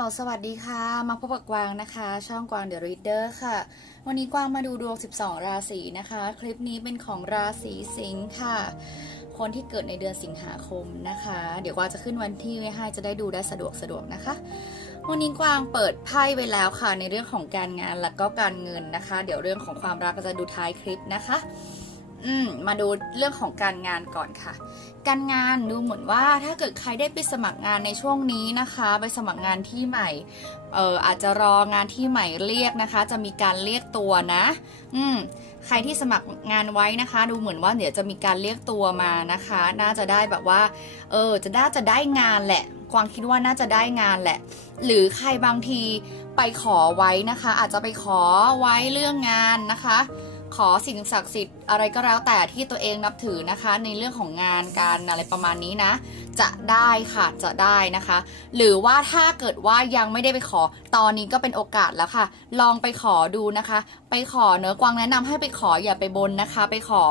สวัสดีค่ะ มาพบกับกวางนะคะ ช่องกวางเดอะรีดเดอร์ค่ะ วันนี้กวางมาดูดวง 12 ราศีนะคะ คลิปนี้เป็นของราศีสิงค์ค่ะ คนที่เกิดในเดือนสิงหาคมนะคะ เดี๋ยวกวางจะขึ้นวันที่ไว้ให้จะได้ดูได้สะดวกสะดวกนะคะ วันนี้กวางเปิดไพ่ไปแล้วค่ะ ในเรื่องของการงานและก็การเงินนะคะ เดี๋ยวเรื่องของความรักก็จะดูท้ายคลิปนะคะ อืมมาดูเรื่องของการงานก่อนค่ะ การงานดูเหมือนว่าถ้าเกิดใครได้ไปสมัครงานในช่วงนี้นะคะ ไปสมัครงานที่ใหม่เอออาจจะรองานที่ใหม่เรียกนะคะ จะมีการเรียกตัวนะ อืมใครที่สมัครงานไว้นะคะ ดูเหมือนว่าเดี๋ยวจะมีการเรียกตัวมานะคะ น่าจะได้แบบว่า เออจะน่าจะได้งานแหละกวางคิดว่าน่าจะได้งานแหละ หรือใครบางทีไปขอไว้นะคะ อาจจะไปขอไว้เรื่องงานนะคะ ขอสิ่งศักดิ์สิทธิ์อะไรก็แล้วแต่ที่ตัวเองนับถือนะคะ ในเรื่องของงานการอะไรประมาณนี้นะ จะได้ค่ะจะได้นะคะ หรือว่าถ้าเกิดว่ายังไม่ได้ไปขอตอนนี้ก็เป็นโอกาสแล้วค่ะ ลองไปขอดูนะคะ ไปขอเนื้อกวางแนะนำให้ไปขออย่าไปบนนะคะ ไปขอ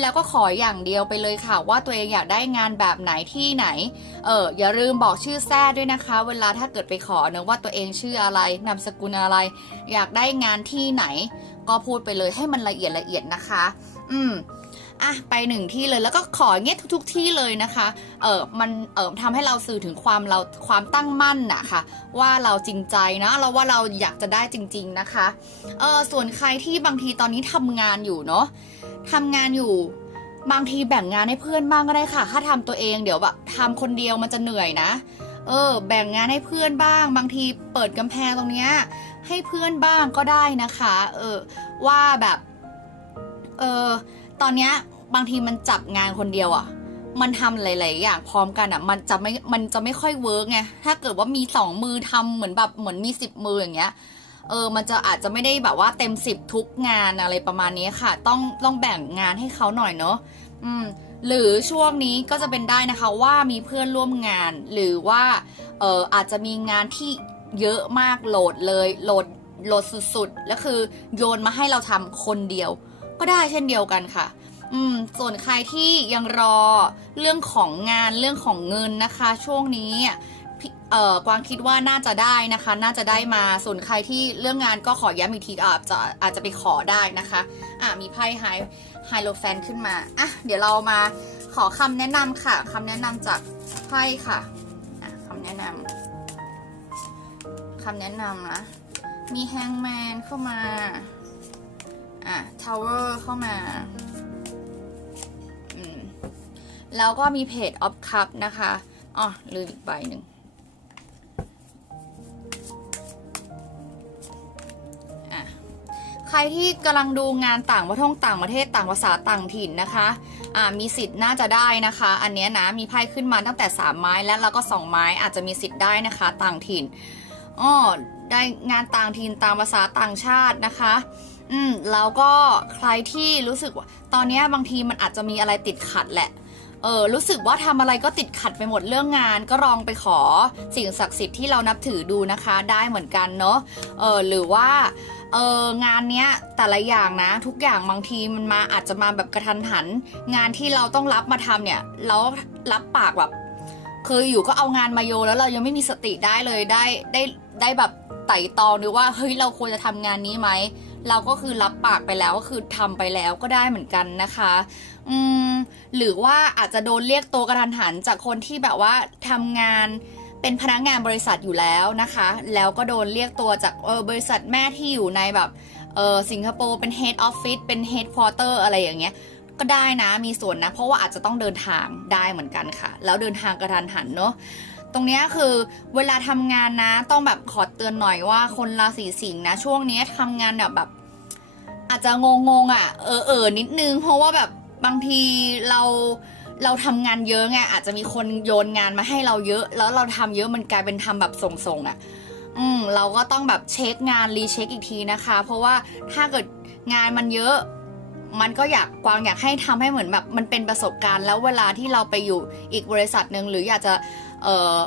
แล้วก็ขออย่างเดียวไปเลยค่ะ ว่าตัวเองอยากได้งานแบบไหนที่ไหนเอออย่าลืมบอกชื่อแท้ด้วยนะคะ เวลาถ้าเกิดไปขอเนอว่าตัวเองชื่ออะไรนามสกุลอะไร อยากได้งานที่ไหน ก็พูดไปเลยให้มันละเอียดละเอียดนะคะ อืมอะไปหนึ่งที่เลยแล้วก็ขอเงี้ยทุก ๆ ที่เลยนะคะ เออมันเออทำให้เราสื่อถึงความเราความตั้งมั่นนะค่ะว่าเราจริงใจนะเราว่าเราอยากจะได้จริง ๆนะคะ เออส่วนใครที่บางทีตอนนี้ทำงานอยู่เนาะทำงานอยู่บางทีแบ่งงานให้เพื่อนบ้างก็ได้ค่ะ ถ้าทำตัวเองเดี๋ยวแบบทำคนเดียวมันจะเหนื่อยนะ เออ แบ่งงานให้เพื่อนบ้าง บางทีเปิดกำแพงตรงเนี้ยให้เพื่อนบ้างก็ได้นะคะ เออ ว่าแบบ เออ ตอนเนี้ยบางทีมันจับงานคนเดียวอะ่ะ มันทำหลาย ๆ อย่างพร้อมกันอะ่ะ มันจะไม่ มันจะไม่ค่อยเวิร์กไง ถ้าเกิดว่ามีสองมือทำเหมือนแบบเหมือนมีสิบมืออย่างเงี้ย เออ มันจะอาจจะไม่ได้แบบว่าเต็มสิบทุกงานอะไรประมาณนี้ค่ะ ต้องต้องแบ่งงานให้เขาหน่อยเนาะ อืม หรือช่วงนี้ก็จะเป็นได้นะคะว่ามีเพื่อนร่วมงาน หรือว่าเอออาจจะมีงานที่เยอะมากโหลดเลยโหลดโหลดสุดๆแล้วคือโยนมาให้เราทำคนเดียว ก็ได้เช่นเดียวกันค่ะ อืมส่วนใครที่ยังรอเรื่องของงานเรื่องของเงินนะคะ ช่วงนี้อะ เอ่อกวางคิดว่าน่าจะได้นะคะ น่าจะได้มาส่วนใครที่เรื่องงานก็ขอย้ำอีกทีอาจจะอาจจะไปขอได้นะคะ อะมีไพ่ไฮไฮโลแฟนขึ้นมาอะเดี๋ยวเรามาขอคำแนะนำค่ะคำแนะนำจากไพ่ค่ะอะคำแนะนำคำแนะนำนะมีแฮงแมนเข้ามาอะทาวเวอร์เข้ามาอืมแล้วก็มีเพจออฟคัพนะคะอ๋อลืมอีกใบหนึ่ง ใครที่กำลังดูงานต่างประเทศต่างประเทศต่างภาษาต่างถิ่นนะคะอ่ามีสิทธิ์น่าจะได้นะคะ อันเนี้ยนะมีไพ่ขึ้นมาตั้งแต่ 3 ไม้และแล้วก็ 2 ไม้อาจจะมีสิทธิ์ได้นะคะ ต่างถิ่นอ้อได้งานต่างถิ่นต่างภาษาต่างชาตินะคะอืมแล้วก็ใครที่รู้สึกว่าตอนนี้บางทีมันอาจจะมีอะไรติดขัดแหละเออรู้สึกว่าทำอะไรก็ติดขัดไปหมดเรื่องงาน ก็ลองไปขอสิ่งศักดิ์สิทธิ์ที่เรานับถือดูนะคะ ได้เหมือนกันเนาะเออหรือว่า เอองานเนี้ยแต่ละอย่างนะ ทุกอย่างบางทีมันมาอาจจะมาแบบกระทันหัน งานที่เราต้องรับมาทำเนี่ยแล้วรับปากแบบคืออยู่ก็เอางานมาโยแล้วเรายังไม่มีสติได้เลยได้ได้ได้แบบไต่ตองดูว่าเฮ้ยเราควรจะทำงานนี้ไหมเราก็คือรับปากไปแล้วก็คือทำไปแล้วก็ได้เหมือนกันนะคะ อืมหรือว่าอาจจะโดนเรียกตัวกระทันหันจากคนที่แบบว่าทำงาน เป็นพนักงานบริษัทอยู่แล้วนะคะ แล้วก็โดนเรียกตัวจากเออบริษัทแม่ที่อยู่ในแบบเออสิงคโปร์เป็น head office เป็น headquarter อะไรอย่างเงี้ยก็ได้นะมีส่วนนะ เพราะว่าอาจจะต้องเดินทางได้เหมือนกันค่ะ แล้วเดินทางกระทันหันเนาะตรงเนี้ยคือเวลาทำงานนะ ต้องแบบขอเตือนหน่อยว่าคนราศีสิงห์นะ ช่วงนี้ทำงานแบบแบบ อาจจะงงงๆอะ เออเออนิดนึง เพราะว่าแบบบางทีเรา เราทำงานเยอะไงอาจจะมีคนโยนงานมาให้เราเยอะ แล้วเราทำเยอะมันกลายเป็นทำแบบส่งๆอะอืมเราก็ต้องแบบเช็คงานรีเช็คอีกทีนะคะ เพราะว่าถ้าเกิดงานมันเยอะ มันก็อยากกวางอยากให้ทำให้เหมือนแบบมันเป็นประสบการณ์ แล้วเวลาที่เราไปอยู่อีกบริษัทหนึ่งหรืออยากจะเอ่อ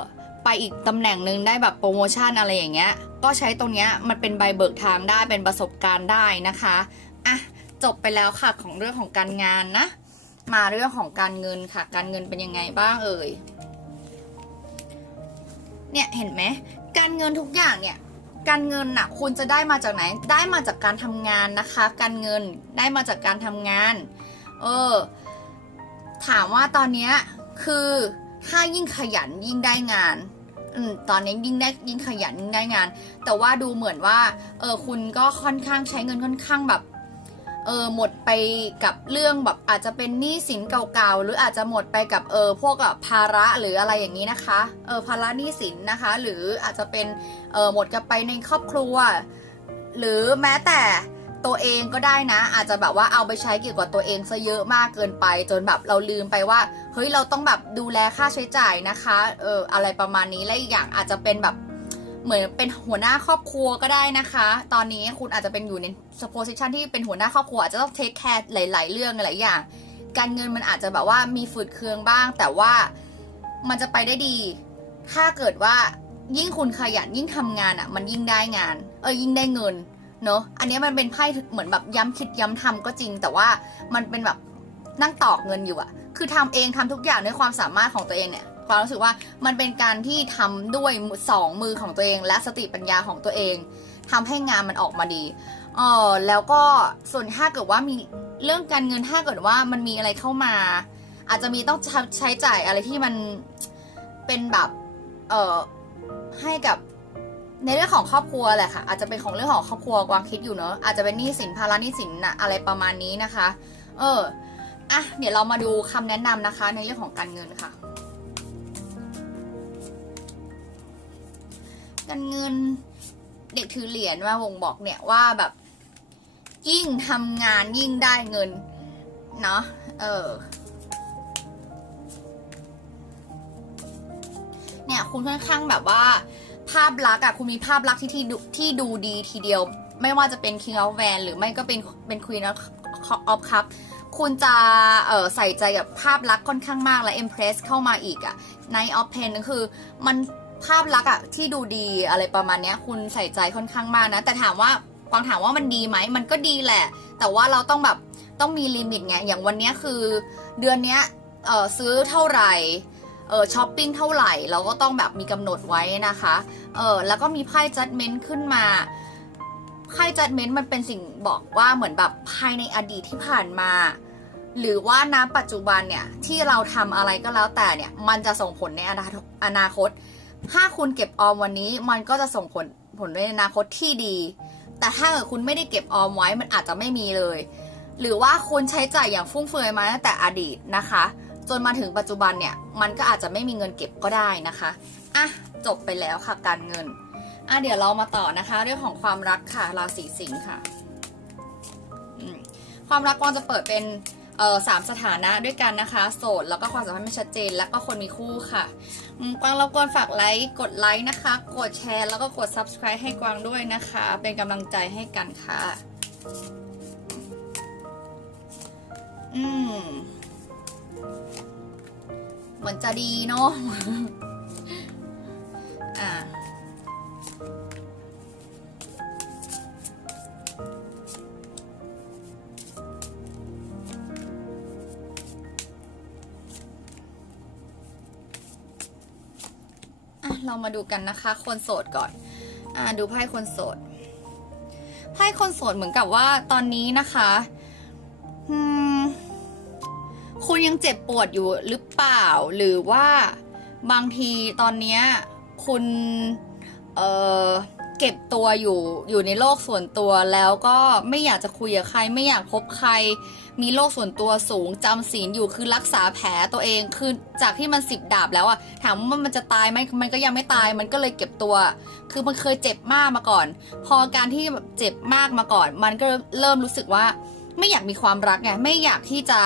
ไปอีกตำแหน่งหนึ่งได้แบบโปรโมชั่นอะไรอย่างเงี้ย ก็ใช้ตรงเนี้ยมันเป็นใบเบิกทางได้เป็นประสบการณ์ได้นะคะอะจบไปแล้วค่ะของเรื่องของการงานนะ มาเรื่องของการเงินค่ะ การเงินเป็นยังไงบ้างเอ่ย เนี่ยเห็นไหม การเงินทุกอย่างเนี่ย การเงินน่ะคุณจะได้มาจากไหน ได้มาจากการทำงานนะคะ การเงินได้มาจากการทำงาน เออ ถามว่าตอนเนี้ยคือถ้ายิ่งขยันยิ่งได้งาน อืม ตอนนี้ยิ่งได้ยิ่งขยันยิ่งได้งาน แต่ว่าดูเหมือนว่า เออ คุณก็ค่อนข้างใช้เงินค่อนข้างแบบ เออหมดไปกับเรื่องแบบอาจจะเป็นหนี้สินเก่าๆ หรืออาจจะหมดไปกับเออพวกแบบภาระหรืออะไรอย่างนี้นะคะเออภาระหนี้สินนะคะ หรืออาจจะเป็นเออหมดกับไปในครอบครัว หรือแม้แต่ตัวเองก็ได้นะ อาจจะแบบว่าเอาไปใช้เกี่ยวกับตัวเองซะเยอะมากเกินไป จนแบบเราลืมไปว่าเฮ้ยเราต้องแบบดูแลค่าใช้จ่ายนะคะเอออะไรประมาณนี้และอีกอย่างอาจจะเป็นแบบ เหมือนเป็นหัวหน้าครอบครัวก็ได้นะคะ ตอนนี้คุณอาจจะเป็นอยู่ในโพสิชันที่เป็นหัวหน้าครอบครัวอาจจะต้องเทคแคร์หลาย ๆ เรื่องหลายอย่าง การเงินมันอาจจะแบบว่ามีฝืดเคืองบ้าง แต่ว่ามันจะไปได้ดี ถ้าเกิดว่ายิ่งคุณขยันยิ่งทำงานอะ มันยิ่งได้งาน เออยิ่งได้เงินเนอะอันนี้มันเป็นไพ่เหมือนแบบย้ำคิดย้ำทำก็จริง แต่ว่ามันเป็นแบบนั่งตอกเงินอยู่อะคือทำเองทำทุกอย่างด้วยความสามารถของตัวเองเนี่ย ความรู้สึกว่ามันเป็นการที่ทำด้วยสองมือของตัวเอง และสติปัญญาของตัวเองทำให้งานมันออกมาดีเออแล้วก็ส่วนถ้าเกิดว่ามีเรื่องการเงินถ้าเกิดว่ามันมีอะไรเข้ามา อาจจะมีต้องใช้จ่ายอะไรที่มันเป็นแบบเออให้กับในเรื่องของครอบครัวแหละค่ะ อาจจะเป็นของเรื่องของครอบครัวกวางคิดอยู่เนอะอาจจะเป็นหนี้สินภาระหนี้สินนะอะไรประมาณนี้นะคะ เอออะเดี๋ยวเรามาดูคำแนะนำนะคะ ในเรื่องของการเงินค่ะ การเงินเด็กถือเหรียญมาวงบอกเนี่ยว่าแบบ ยิ่งทำงานยิ่งได้เงิน เนาะเออเนี่ยคุณค่อนข้างแบบว่า ภาพลักษณ์อะคุณมีภาพลักษณ์ที่ที่ดูที่ดูดีทีเดียว ไม่ว่าจะเป็น King of Van หรือไม่ก็เป็นเป็น Queen of of Cup คุณจะเออใส่ใจกับภาพลักษณ์ค่อนข้างมากและ Impress เข้ามาอีกอะ Knight of Pen ก็คือมัน ภาพลักษณ์อะที่ดูดีอะไรประมาณเนี้ย คุณใส่ใจค่อนข้างมากนะ แต่ถามว่าฟังถามว่ามันดีไหมมันก็ดีแหละ แต่ว่าเราต้องแบบต้องมีลิมิตไงอย่างวันเนี้ยคือเดือนเนี้ยเออซื้อเท่าไหร่เออช้อปปิ้งเท่าไหร่เราก็ต้องแบบมีกำหนดไว้นะคะเออแล้วก็มีไพ่ judgment ขึ้นมาไพ่ judgment มันเป็นสิ่งบอกว่าเหมือนแบบภายในอดีตที่ผ่านมา หรือว่าณปัจจุบันเนี่ยที่เราทำอะไรก็แล้วแต่เนี่ยมันจะส่งผลในอนาอนาคต ถ้าคุณเก็บออมวันนี้มันก็จะส่งผลผลในอนาคตที่ดี แต่ถ้าเกิดคุณไม่ได้เก็บออมไว้มันอาจจะไม่มีเลย หรือว่าคุณใช้จ่ายอย่างฟุ่มเฟือยมาตั้งแต่อดีตนะคะ จนมาถึงปัจจุบันเนี่ยมันก็อาจจะไม่มีเงินเก็บก็ได้นะคะอะจบไปแล้วค่ะการเงินอะเดี๋ยวเรามาต่อนะคะ เรื่องของความรักค่ะราศีสิงค์ค่ะความรักกวางจะเปิดเป็น เอ่อสามสถานะด้วยกันนะคะ โสด แล้วก็ความสัมพันธ์ไม่ชัดเจน แล้วก็คนมีคู่ค่ะกวางรบกวนฝากไลค์กดไลค์นะคะ กดแชร์แล้วก็กด subscribe ให้กวางด้วยนะคะ เป็นกำลังใจให้กันค่ะ อืมเหมือนจะดีเนาะอ่า เรามาดูกันนะคะ คนโสดก่อน อ่าดูไพ่คนโสด ไพ่คนโสดเหมือนกับว่าตอนนี้นะคะอืมคุณยังเจ็บปวดอยู่หรือเปล่า หรือว่าบางทีตอนเนี้ยคุณ เออ เก็บตัวอยู่อยู่ในโลกส่วนตัวแล้วก็ไม่อยากจะคุยกับใคร ไม่อยากพบใคร มีโลกส่วนตัวสูงจำศีลอยู่คือรักษาแผลตัวเองคือจากที่มันสิบดาบแล้วอะถามว่ามันจะตายไหมมันก็ยังไม่ตายมันก็เลยเก็บตัว คือมันเคยเจ็บมากมาก่อน พอการที่แบบเจ็บมากมาก่อน มันก็เริ่มรู้สึกว่า ไม่อยากมีความรักไงไม่อยากที่จะ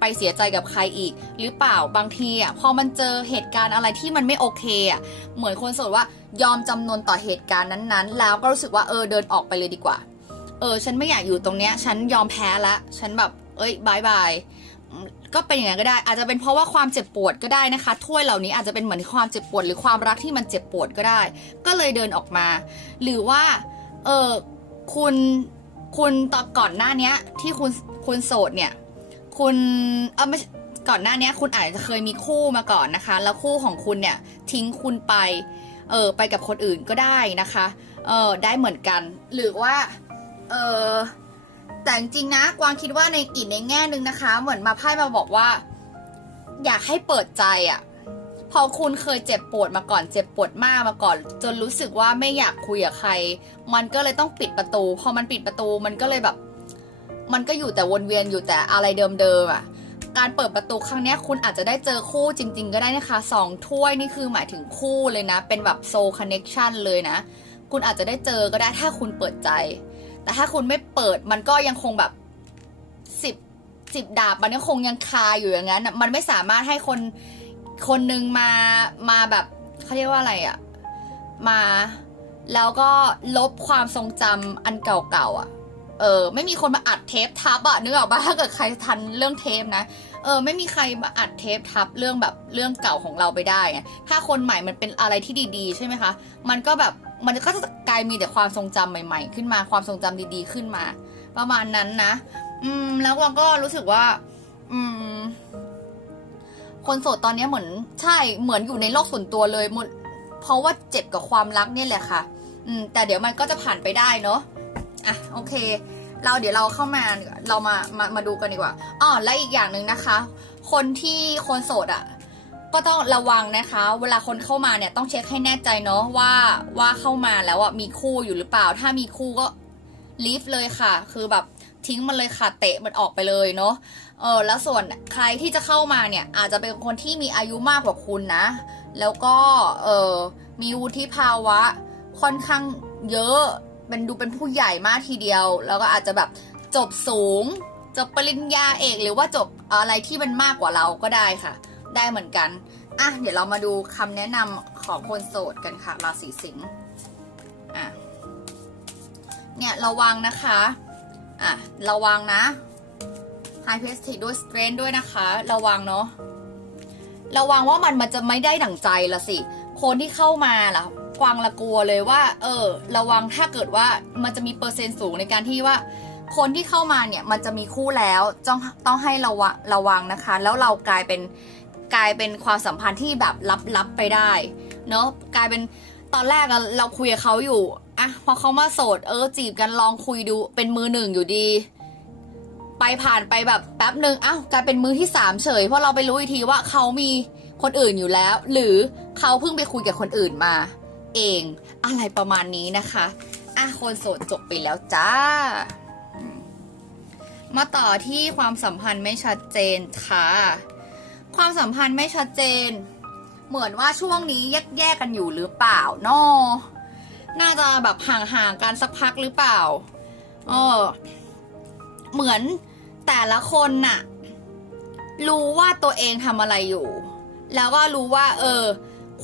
ไปเสียใจกับใครอีก หรือเปล่าบางทีอะพอมันเจอเหตุการณ์อะไรที่มันไม่โอเคอะเหมือนคนสดว่ายอมจำนนต่อเหตุการณ์นั้นๆ แล้วก็รู้สึกว่าเออเดินออกไปเลยดีกว่า เออ ฉันไม่อยากอยู่ตรงเนี้ย ฉันยอมแพ้ละฉันแบบ เอ้ยบายบายก็เป็นอย่างนั้นก็ได้ อาจจะเป็นเพราะว่าความเจ็บปวดก็ได้นะคะ ถ้วยเหล่านี้อาจจะเป็นเหมือนความเจ็บปวด หรือความรักที่มันเจ็บปวดก็ได้ ก็เลยเดินออกมา หรือว่า เออคุณ คุณตอนก่อนหน้าเนี้ย ที่คุณคุณโสดเนี่ย คุณเออไม่ก่อนหน้าเนี้ยคุณอาจจะเคยมีคู่มาก่อนนะคะ แล้วคู่ของคุณเนี่ยทิ้งคุณไป เออไปกับคนอื่นก็ได้นะคะ เออได้เหมือนกัน หรือว่า เออแต่จริงนะกวางคิดว่าในอีกในแง่หนึ่งนะคะ เหมือนมาไพ่มาบอกว่า อยากให้เปิดใจอะ่ะ พอคุณเคยเจ็บปวดมาก่อนเจ็บปวดมากมาก่อน จนรู้สึกว่าไม่อยากคุยกับใคร มันก็เลยต้องปิดประตู พอมันปิดประตูมันก็เลยแบบ มันก็อยู่แต่วนเวียนอยู่แต่อะไรเดิมๆอะการเปิดประตูครั้งนี้คุณอาจจะได้เจอคู่จริง ๆ ก็ได้นะคะสองถ้วยนี่คือหมายถึงคู่เลยนะ เป็นแบบโซคอนเน็ชันเลยนะ คุณอาจจะได้เจอก็ได้ถ้าคุณเปิดใจ แต่ถ้าคุณไม่เปิดมันก็ยังคงแบบสิบสิบดาบมันก็คงยังคาอยู่อย่างนั้นมันไม่สามารถให้คน คนหนึ่งมามาแบบเขาเรียกว่าอะไรอะมาแล้วก็ลบความทรงจำอันเก่าๆอะเออไม่มีคนมาอัดเทปทับอะนึกออกปะถ้าเกิดใครทันเรื่องเทปนะเออไม่มีใครมาอัดเทปทับเรื่องแบบเรื่องเก่าของเราไปได้ไงถ้าคนใหม่มันเป็นอะไรที่ดีๆ ใช่ไหมคะ มันก็แบบมันก็จะกลายมีแต่ความทรงจำใหม่ ๆ ขึ้นมาความทรงจำดีๆขึ้นมา ประมาณนั้นนะ อืมแล้วเราก็รู้สึกว่า อืม คนโสดตอนนี้เหมือนใช่เหมือนอยู่ในโลกส่วนตัวเลยหมดเพราะว่าเจ็บกับความรักเนี่ยแหละค่ะ อืมแต่เดี๋ยวมันก็จะผ่านไปได้เนาะอะโอเค เราเดี๋ยวเราเข้ามาเรามามามาดูกันดีกว่าอ๋อและอีกอย่างหนึ่งนะคะ คนที่คนโสดอะ่ะก็ต้องระวังนะคะ เวลาคนเข้ามาเนี่ยต้องเช็คให้แน่ใจเนาะว่าว่าเข้ามาแล้วอะมีคู่อยู่หรือเปล่า ถ้ามีคู่ก็ลีฟเลยค่ะ คือแบบทิ้งมันเลยค่ะเตะมันออกไปเลยเนาะ เออแล้วส่วนใครที่จะเข้ามาเนี่ยอาจจะเป็นคนที่มีอายุมากกว่าคุณนะ แล้วก็เออมีวุฒิภาวะค่อนข้างเยอะเป็นดูเป็นผู้ใหญ่มากทีเดียว แล้วก็อาจจะแบบจบสูง จบปริญญาเอก หรือว่าจบอะไรที่มันมากกว่าเราก็ได้ค่ะ ได้เหมือนกันอะเดี๋ยวเรามาดูคำแนะนำของคนโสดกันค่ะราศีสิงห์อะเนี่ยระวังนะคะอะระวังนะ High p r e s t i g e ด้วย Strength ด้วยนะคะ ระวังเนาะระวังว่ามันมันจะไม่ได้ดั่งใจละสิ คนที่เข้ามาล่ะกวางละกลัวเลยว่า เออ ระวังถ้าเกิดว่ามันจะมีเปอร์เซ็นต์สูงในการที่ว่า คนที่เข้ามาเนี่ยมันจะมีคู่แล้วต้องต้องให้ระวะระวังนะคะ แล้วเรากลายเป็นกลายเป็นความสัมพันธ์ที่แบบลับๆไปได้ เนอะกลายเป็นตอนแรกเราคุยกับเขาอยู่อะพอเขามาโสดเออจีบกันลองคุยดูเป็นมือหนึ่งอยู่ดี ไปผ่านไปแบบแป๊บหนึ่งอ้าวกลายเป็นมือที่สามเฉยเพราะเราไปรู้อีกทีว่าเขามีคนอื่นอยู่แล้ว หรือเขาเพิ่งไปคุยกับคนอื่นมา เองอะไรประมาณนี้นะคะอะคนโสดจบไปแล้วจ้า มาต่อที่ความสัมพันธ์ไม่ชัดเจนค่ะ ความสัมพันธ์ไม่ชัดเจน เหมือนว่าช่วงนี้แยกแยกกันอยู่หรือเปล่าเนอน่าจะแบบห่างๆกันสักพักหรือเปล่าเออเหมือน แต่ละคนน่ะ รู้ว่าตัวเองทำอะไรอยู่ แล้วก็รู้ว่า เออ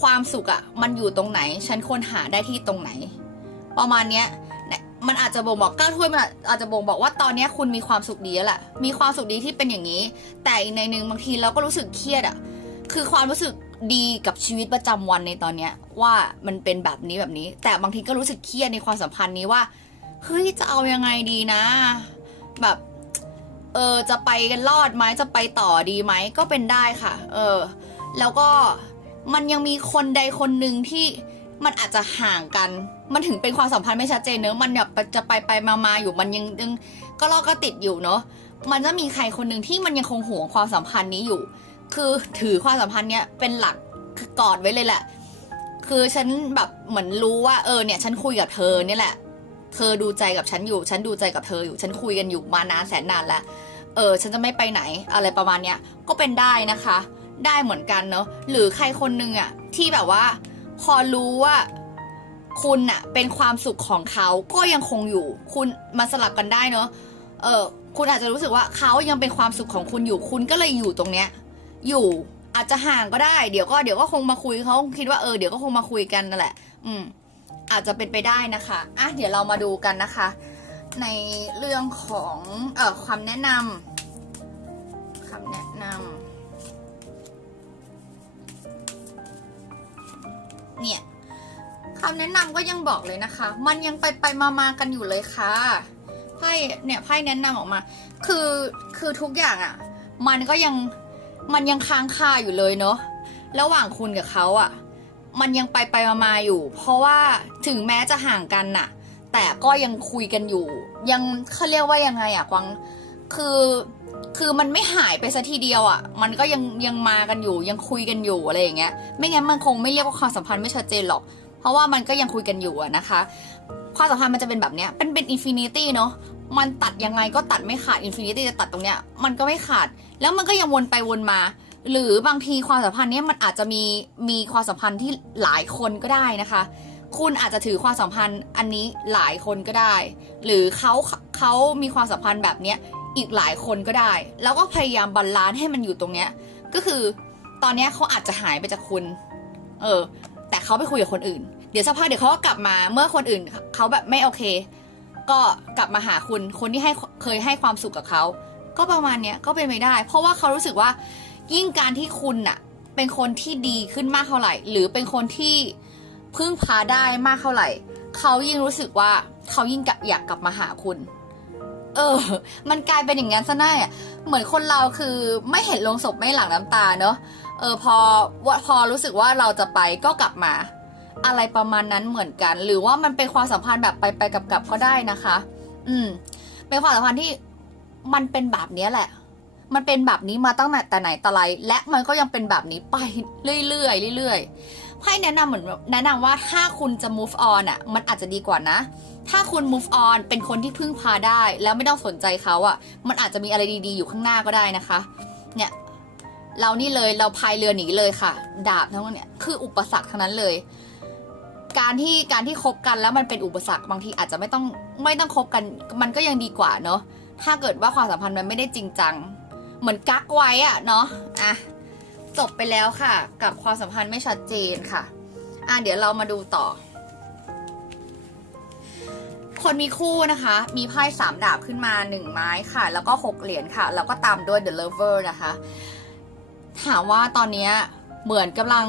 ความสุขอะมันอยู่ตรงไหน ฉันควรหาได้ที่ตรงไหน ประมาณเนี้ยมันอาจจะบ่งบอกก้าวถ้วยมันอาจจะบ่งบอกว่าตอนนี้คุณมีความสุขดีแล้วแหละมีความสุขดีที่เป็นอย่างนี้ แต่อีกในหนึ่งบางทีเราก็รู้สึกเครียดอะคือความรู้สึกดีกับชีวิตประจำวันในตอนเนี้ย ว่ามันเป็นแบบนี้แบบนี้ แต่บางทีก็รู้สึกเครียดในความสัมพันธ์นี้ว่าเฮ้ยจะเอายังไงดีนะ แบบ เออจะไปกันรอดไหมจะไปต่อดีไหมก็เป็นได้ค่ะ เออ แล้วก็มันยังมีคนใดคนหนึ่งที่มันอาจจะห่างกัน มันถึงเป็นความสัมพันธ์ไม่ชัดเจนเนอะมันแบบจะไปไปมามาอยู่มันยังยังก็ลอกก็ติดอยู่เนอะมันจะมีใครคนหนึ่งที่มันยังคงห่วงความสัมพันธ์นี้อยู่ คือถือความสัมพันธ์เนี้ยเป็นหลักคือกอดไว้เลยแหละ คือฉันแบบเหมือนรู้ว่าเออเนี่ย ฉันคุยกับเธอเนี่ยแหละ เธอดูใจกับฉันอยู่ ฉันดูใจกับเธออยู่ ฉันคุยกันอยู่มานานแสนนานแล้ว เออ ฉันจะไม่ไปไหนอะไรประมาณเนี้ย ก็เป็นได้นะคะ ได้เหมือนกันเนาะ หรือใครคนหนึ่งอะที่แบบว่า พอรู้ว่าคุณอะเป็นความสุขของเขาก็ยังคงอยู่ คุณมาสลับกันได้เนาะ เออ คุณอาจจะรู้สึกว่าเขายังเป็นความสุขของคุณอยู่ คุณก็เลยอยู่ตรงเนี้ย อยู่อาจจะห่างก็ได้ เดี๋ยวก็เดี๋ยวก็คงมาคุยเขาคิดว่าเออเดี๋ยวก็คงมาคุยกันนั่นแหละ อืม อาจจะเป็นไปได้นะคะอะเดี๋ยวเรามาดูกันนะคะ ในเรื่องของเอ่อความแนะนำคำแนะนำเนี่ยคำแนะนำก็ยังบอกเลยนะคะ มันยังไปไปมามากันอยู่เลยค่ะไพ่เนี่ยไพ่แนะนำออกมา คือคือทุกอย่างอะ่ะ มันก็ยังมันยังค้างคาอยู่เลยเนาะระหว่างคุณกับเขาอะ่ะ มันยังไปไปมามาอยู่ เพราะว่าถึงแม้จะห่างกันน่ะ แต่ก็ยังคุยกันอยู่ ยังเขาเรียกว่ายังไงอะกวางคือคือมันไม่หายไปสัทีเดียวอะ่ะ มันก็ยังยังมากันอยู่ ยังคุยกันอยู่อะไรอย่างเงี้ย ไม่งั้นมันคงไม่เรียกว่าความสัมพันธ์ไม่ชัดเจนหรอก เพราะว่ามันก็ยังคุยกันอยู่นะคะ ความสัมพันธ์มันจะเป็นแบบเนี้ยเป็นเป็นอินฟินิตี้เนาะ มันตัดยังไงก็ตัดไม่ขาดอินฟินิตี้จะตัดตรงเนี้ย มันก็ไม่ขาด แล้วมันก็ยังวนไปวนมา หรือบางทีความสัมพันธ์เนี้ยมันอาจจะมีมีความสัมพันธ์ที่หลายคนก็ได้นะคะ คุณอาจจะถือความสัมพันธ์อันนี้หลายคนก็ได้ หรือเขาเขามีความสัมพันธ์แบบเนี้ยอีกหลายคนก็ได้ แล้วก็พยายามบาลานซ์ให้มันอยู่ตรงเนี้ย ก็คือตอนเนี้ยเขาอาจจะหายไปจากคุณ เออ แต่เขาไปคุยกับคนอื่น เดี๋ยวสักพักเดี๋ยวเขาก็กลับมาเมื่อคนอื่นเขาแบบไม่โอเค ก็กลับมาหาคุณคนที่ให้เคยให้ความสุขกับเขาก็ประมาณเนี้ยก็เป็นไปได้ เพราะว่าเขารู้สึกว่า ยิ่งการที่คุณน่ะเป็นคนที่ดีขึ้นมากเท่าไหร่ หรือเป็นคนที่พึ่งพาได้มากเท่าไหร่ เขายิ่งรู้สึกว่าเขายิ่งอยากกลับมาหาคุณ เออ มันกลายเป็นอย่างนั้นซะแน่อะเหมือนคนเราคือไม่เห็นลงศพไม่หลั่งน้ำตาเนอะเออพอว่าพอรู้สึกว่าเราจะไปก็กลับมา อะไรประมาณนั้นเหมือนกัน หรือว่ามันเป็นความสัมพันธ์แบบไปไปกลับกลับก็ได้นะคะ อืมเป็นความสัมพันธ์ที่มันเป็นแบบนี้แหละ มันเป็นแบบนี้มาตั้งแต่ไหนแต่ไรและมันก็ยังเป็นแบบนี้ไปเรื่อยๆเรื่อยๆไพ่แนะนำเหมือนแนะนำว่าถ้าคุณจะ move on อะมันอาจจะดีกว่านะ ถ้าคุณ move on เป็นคนที่พึ่งพาได้ แล้วไม่ต้องสนใจเขาอะ มันอาจจะมีอะไรดีๆอยู่ข้างหน้าก็ได้นะคะ เนี่ยเรานี่เลยเราพายเรือหนีเลยค่ะ ดาบทั้งหมดเนี่ยคืออุปสรรคทั้งนั้นเลย การที่การที่คบกันแล้วมันเป็นอุปสรรคบางทีอาจจะไม่ต้องไม่ต้องคบกัน มันก็ยังดีกว่าเนาะถ้าเกิดว่าความสัมพันธ์มันไม่ได้จริงจัง เหมือนกักไว้อะเนาะอะจบไปแล้วค่ะ กับความสัมพันธ์ไม่ชัดเจนค่ะ อะเดี๋ยวเรามาดูต่อ คนมีคู่นะคะ มีไพ่สามดาบขึ้นมาหนึ่งไม้ค่ะ แล้วก็หกเหรียญค่ะ แล้วก็ตามด้วย The Lover นะคะ ถามว่าตอนนี้เหมือนกำลัง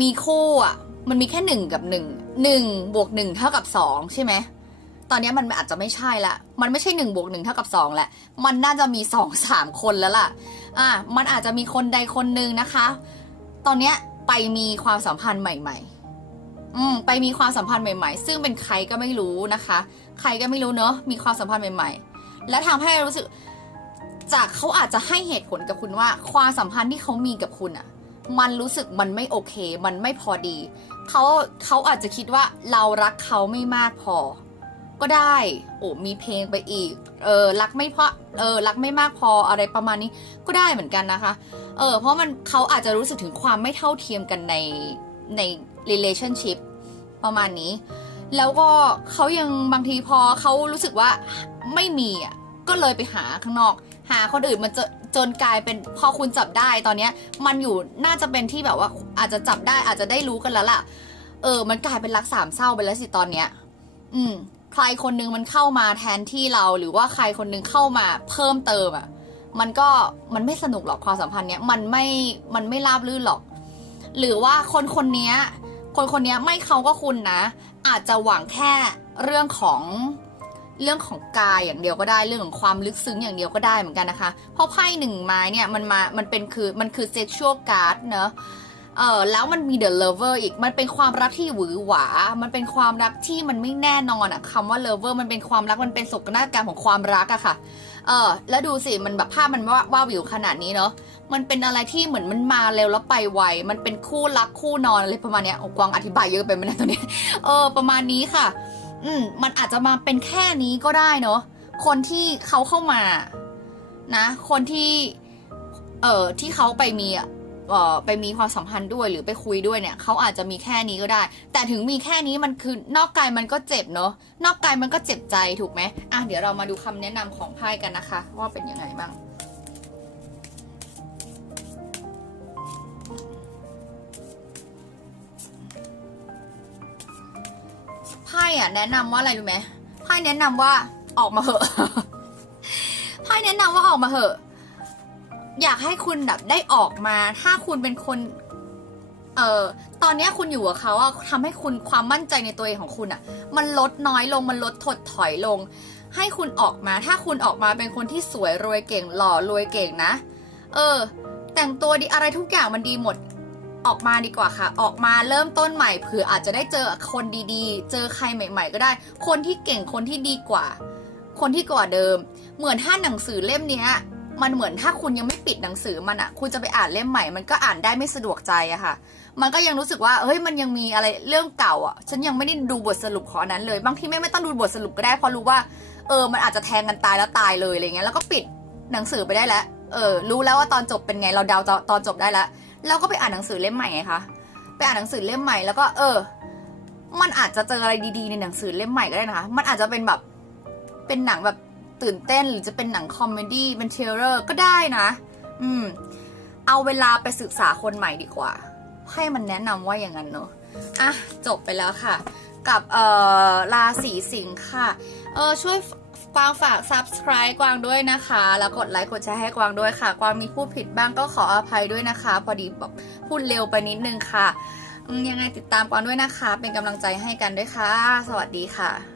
มีคู่อะ มันมีแค่หนึ่งกับหนึ่งหนึ่งบวกหนึ่งเท่ากับสองใช่ไหม ตอนนี้มันอาจจะไม่ใช่ละ มันไม่ใช่หนึ่งบวกหนึ่งเท่ากับสองแหละมันน่าจะมีสองสามคนแล้วล่ะ อะ มันอาจจะมีคนใดคนหนึ่งนะคะ ตอนเนี้ยไปมีความสัมพันธ์ใหม่ ๆ อืม ไปมีความสัมพันธ์ใหม่ ๆ ซึ่งเป็นใครก็ไม่รู้นะคะ ใครก็ไม่รู้เนอะ มีความสัมพันธ์ใหม่ ๆ และทำให้รู้สึก จากเขาอาจจะให้เหตุผลกับคุณว่า ความสัมพันธ์ที่เขามีกับคุณอะมันรู้สึกมันไม่โอเค มันไม่พอดี เขาเขาอาจจะคิดว่าเรารักเขาไม่มากพอ ก็ได้ โอ้มีเพลงไปอีก เออรักไม่พอเออรักไม่มากพออะไรประมาณนี้ก็ได้เหมือนกันนะคะ เออเพราะมันเขาอาจจะรู้สึกถึงความไม่เท่าเทียมกันในใน relationship ประมาณนี้ แล้วก็เขายังบางทีพอเขารู้สึกว่าไม่มีอะก็เลยไปหาข้างนอก หาคนอื่นมันจะจนกลายเป็นพอคุณจับได้ตอนเนี้ย มันอยู่น่าจะเป็นที่แบบว่าอาจจะจับได้อาจจะได้รู้กันแล้วล่ะ เออ มันกลายเป็นรักสามเศร้าไปแล้วสิตอนเนี้ย อืม ใครคนนึงมันเข้ามาแทนที่เราหรือว่าใครคนนึงเข้ามาเพิ่มเติมอะมันก็มันไม่สนุกหรอกความสัมพันธ์เนี้ยมันไม่มันไม่ราบรื่นหรอก หรือว่าคนคนนี้คนคนนี้ไม่เขาก็คุณนะ อาจจะหวังแค่เรื่องของเรื่องของกายอย่างเดียวก็ได้เรื่องของความลึกซึ้งอย่างเดียวก็ได้เหมือนกันนะคะ เพราะไพ่หนึ่งไม้เนี่ยมันมามันเป็นคือมันคือ sexual card เนอะ เออแล้วมันมี the lover อีกมันเป็นความรักที่หวือหวา มันเป็นความรักที่มันไม่แน่นอนอะคำว่า lover มันเป็นความรักมันเป็นศกนาฏกรรมของความรักอะค่ะ เออแล้วดูสิมันแบบภาพมันว่าว่าวิวขนาดนี้เนาะมันเป็นอะไรที่เหมือนมันมาเร็วแล้วไปไวมันเป็นคู่รักคู่นอนอะไรประมาณเนี้ยโอ้กวางอธิบายเยอะไปไหมเนะตัวนี้ เออ ประมาณนี้ค่ะ อืมมันอาจจะมาเป็นแค่นี้ก็ได้เนาะคนที่เขาเข้ามา นะ คนที่ เออที่เขาไปมีอะ ไปมีความสัมพันธ์ด้วยหรือไปคุยด้วยเนี่ยเขาอาจจะมีแค่นี้ก็ได้ แต่ถึงมีแค่นี้มันคือนอกกายมันก็เจ็บเนาะนอกกายมันก็เจ็บใจถูกไหมอะเดี๋ยวเรามาดูคำแนะนำของไพ่กันนะคะ ว่าเป็นยังไงบ้างไพ่อะแนะนำว่าอะไรรู้ไหมไพ่แนะนำว่าออกมาเหอะไพ่แนะนำว่าออกมาเหอะ อยากให้คุณแบบได้ออกมา ถ้าคุณเป็นคน เอ่อ ตอนนี้คุณอยู่กับเขาอะทำให้คุณความมั่นใจในตัวเองของคุณอะมันลดน้อยลง มันลดถดถอยลง ให้คุณออกมา ถ้าคุณออกมาเป็นคนที่สวยรวยเก่ง หล่อรวยเก่งนะ เออ แต่งตัวดีอะไรทุกอย่างมันดีหมด ออกมาดีกว่าค่ะ ออกมาเริ่มต้นใหม่ เผื่ออาจจะได้เจอคนดีๆ เจอใครใหม่ ๆ ก็ได้ คนที่เก่ง คนที่ดีกว่า คนที่กว่าเดิม เหมือนถ้าหนังสือเล่มนี้ มันเหมือนถ้าคุณยังไม่ปิดหนังสือมันอะคุณจะไปอ่านเล่มใหม่ มันก็อ่านได้ไม่สะดวกใจอะค่ะ มันก็ยังรู้สึกว่าเฮ้ยมันยังมีอะไรเรื่องเก่าอะฉันยังไม่ได้ดูบทสรุปของอันนั้นเลย บางทีไม่ไม่ต้องดูบทสรุปก็ได้เพราะรู้ว่า เออ มันอาจจะแทงกันตายแล้วตายเลยอะไรเงี้ยแล้วก็ปิดหนังสือไปได้แล้วเออ รู้แล้วว่าตอนจบเป็นไงเราเดาตอนตอนจบได้แล้วเราก็ไปอ่านหนังสือเล่มใหม่ไงคะไปอ่านหนังสือเล่มใหม่แล้วก็ เออ มันอาจจะเจออะไรดีๆในหนังสือเล่มใหม่ก็ได้นะคะ มันอาจจะเป็นแบบเป็นหนังแบบ ตื่นเต้นหรือจะเป็นหนังคอมเมดี้เป็นเทเลอร์ก็ได้นะ อืม เอาเวลาไปศึกษาคนใหม่ดีกว่า ให้มันแนะนำว่าอย่างนั้นเนอะอะ จบไปแล้วค่ะ กับเอ่อราศีสิงค์ค่ะ เออช่วยกวางฝาก subscribe กวางด้วยนะคะ แล้วกดไลค์กดแชร์ให้กวางด้วยค่ะ กวางมีพูดผิดบ้างก็ขออภัยด้วยนะคะ พอดีแบบพูดเร็วไปนิดนึงค่ะยังไงติดตามกวางด้วยนะคะ เป็นกำลังใจให้กันด้วยค่ะ สวัสดีค่ะ